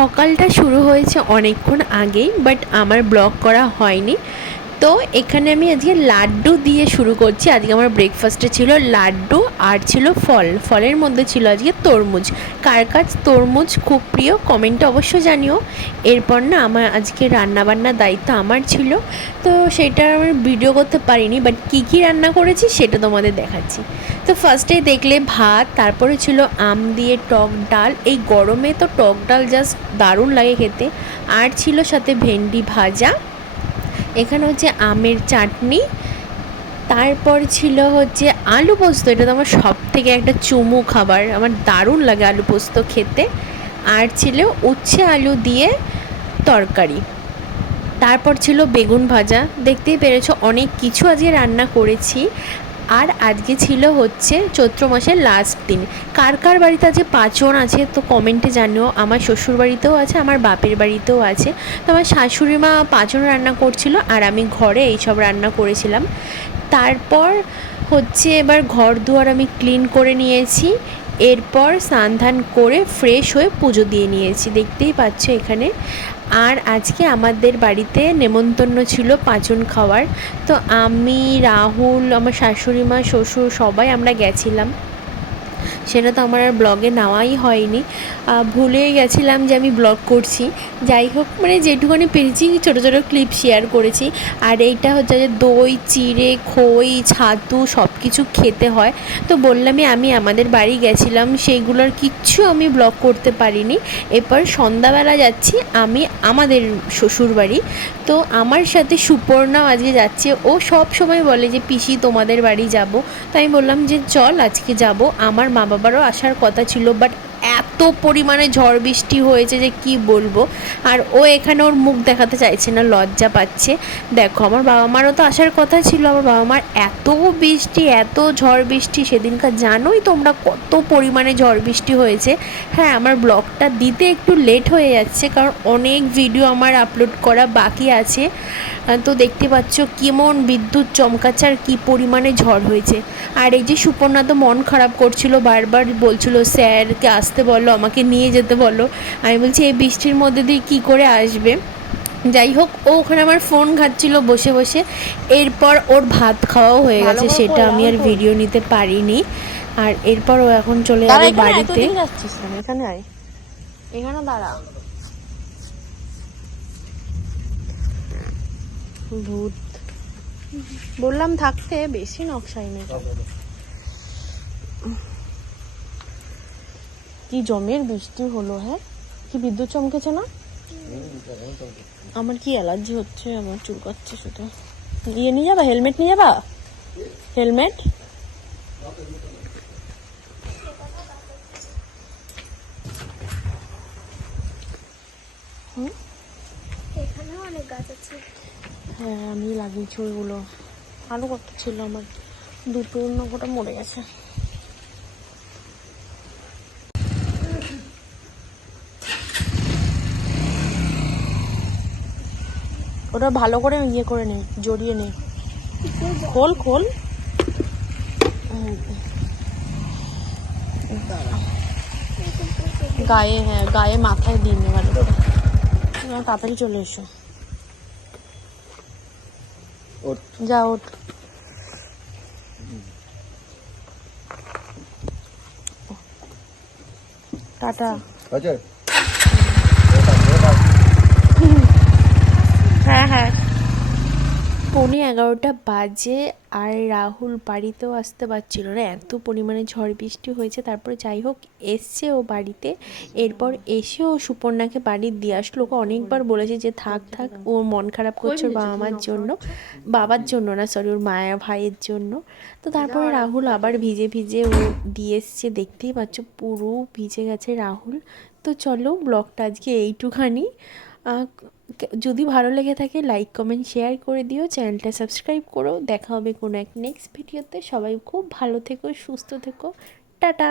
সকালটা শুরু হয়েছে অনেকক্ষণ আগেই বাট আমার ব্লগ করা হয়নি। তো এখানে আমি আজকে লাড্ডু দিয়ে শুরু করছি। আজকে আমার ব্রেকফাস্টে ছিল লাড্ডু আর ছিল ফল। ফলের মধ্যে ছিল আজকে তরমুজ। কার কার তরমুজ খুব প্রিয় কমেন্টে অবশ্য জানিও। এরপর না আমার আজকে রান্নাবান্নার দায়িত্ব আমার ছিল। তো সেটা আমি ভিডিও করতে পারিনি বাট কী কী রান্না করেছি সেটা তোমাদের দেখাচ্ছি। তো ফার্স্টে দেখলে ভাত, তারপরে ছিল আম দিয়ে টক ডাল। এই গরমে তো টক ডাল জাস্ট দারুণ লাগে খেতে। আর ছিল সাথে ভেন্ডি ভাজা। এখানে হচ্ছে আমের চাটনি, তারপর ছিল হচ্ছে আলু পোস্ত। এটা তো আমার সব থেকে একটা চুমু খাবার। আমার দারুণ লাগে আলু পোস্ত খেতে। আর ছিল উচ্ছে আলু দিয়ে তরকারি। তারপর ছিল বেগুন ভাজা। দেখতেই পেরেছ, অনেক কিছু আজকে রান্না করেছি। আর আজকে ছিল হচ্ছে চৈত্র মাসের লাস্ট দিন। কার কার বাড়িতে আজকে পাঁচজন আছে তো কমেন্টে জানিও। আমার শ্বশুর বাড়িতেও আছে, আমার বাপের বাড়িতেও আছে। তো আমার শাশুড়ি মা পাঁচজন রান্না করছিল আর আমি ঘরে এইসব রান্না করেছিলাম। তারপর হচ্ছে এবার ঘর দুয়ার আমি ক্লিন করে নিয়েছি। এরপর স্নান ধান করে ফ্রেশ হয়ে পুজো দিয়ে নিয়েছি। দেখতেই পাচ্ছ এখানে। আর আজকে আমাদের বাড়িতে নেমন্তন্ন ছিল পাঁচন খাওয়ার। তো আমি, রাহুল, আমার শাশুড়ি মা, শ্বশুর সবাই আমরা গেছিলাম। সেটা তো আমার আর ব্লগে নেওয়াই হয়নি। ভুলেই গেছিলাম যে আমি ব্লগ করছি। যাই হোক মানে যেটুকুনি পেরেছি, ছোটো ছোটো ক্লিপ শেয়ার করেছি। আর এইটা হচ্ছে যে দই, চিড়ে, খই, ছাতু সব কিছু খেতে হয়। তো বললামই আমি আমাদের বাড়ি গেছিলাম, সেইগুলোর কিচ্ছু আমি ব্লগ করতে পারিনি। এরপর সন্ধ্যাবেলা যাচ্ছি আমি আমাদের শ্বশুর বাড়ি। তো আমার সাথে সুপর্ণাও আজকে যাচ্ছে। ও সব সময় বলে যে, পিসি, তোমাদের বাড়ি যাব। তাই বললাম যে, চল আজকে যাব। আমার মা বাবারও আসার কথা ছিল বাট এত পরিমাণে ঝড় বৃষ্টি হয়েছে যে কি বলব? আর ও এখানে ওর মুখ দেখাতে চাইছে না, লজ্জা পাচ্ছে। দেখো, আমার বাবা মারও তো আসার কথা ছিল, আমার বাবা মার এত বৃষ্টি, এত ঝড় বৃষ্টি, সেদিনকার জানোই তোমরা কত পরিমাণে ঝড় বৃষ্টি হয়েছে। হ্যাঁ আমার ব্লগটা দিতে একটু লেট হয়ে যাচ্ছে, কারণ অনেক ভিডিও আমার আপলোড করা বাকি আছে। তো দেখতে পাচ্ছ কেমন বিদ্যুৎ চমকাচ্ছে আর কী পরিমাণে ঝড় হয়েছে। আর এই যে সুপর্ণা তো মন খারাপ করছিল, বারবার বলছিল, স্যারকে আসতে বলো আমাকে নিয়ে যেতে বলো আমি বলছি এই বৃষ্টির মধ্যে দিয়ে কী করে আসবে? যাই হোক ও ওখানে আমার ফোন ঘাটছিল বসে বসে। এরপর ওর ভাত খাওয়াও হয়ে গেছে সেটা আমি আর ভিডিও নিতে পারিনি। আর এরপর ও এখন চলে যাবে বাড়িতে। এখানে আয়। এখানে দাঁড়া। ভূত। বললাম থাকতে বেশি নকশাই নেই কি জমের বৃষ্টি হলো হ্যাঁ? কি বিদ্যুৎ চমকেছে না? আমার কি অ্যালার্জি হচ্ছে আমার চুল চুলকাচ্ছে শুধু ইয়ে নিয়ে যাবা হেলমেট নিয়ে যাবা? হেলমেট? হ্যাঁ আমি লাগিয়েছি ওইগুলো। আরও কত ছিল আমার? দুটো অন্য গোটা মরে গেছে। ওটা ভালো করে ইয়ে করে নে জড়িয়ে নে। খোল খোল। গায়ে হ্যাঁ গায়ে মাথায় দিন এবার তাড়াতাড়ি চলে এসো। যা ওঠ। টাটা। আছে হ্যাঁ হ্যাঁ। পৌনে এগারোটা বাজে আর রাহুল বাড়িতেও আসতে পারছিল না। এত পরিমাণে ঝড় বৃষ্টি হয়েছে তারপরে যাই হোক এসছে ও বাড়িতে। এরপর এসে ও সুপর্ণাকে বাড়ি দিয়ে আসলো। ওকে অনেকবার বলেছে যে থাক থাক ও মন খারাপ করছে ওর বাবা মার জন্য। বাবার জন্য না সরি ওর মায়া ভাইয়ের জন্য। তো তারপরে রাহুল আবার ভিজে ভিজে ও দিয়ে এসছে। দেখতেই পাচ্ছ পুরো ভিজে গেছে রাহুল। তো চলো ব্লগটা আজকে এইটুখানি। যদি ভালো লেগে থাকে লাইক কমেন্ট শেয়ার করে দিও। চ্যানেলটা সাবস্ক্রাইব করো। দেখা হবে কোনো এক নেক্সট ভিডিওতে সবাই খুব ভালো থেকো, সুস্থ থেকো। টাটা!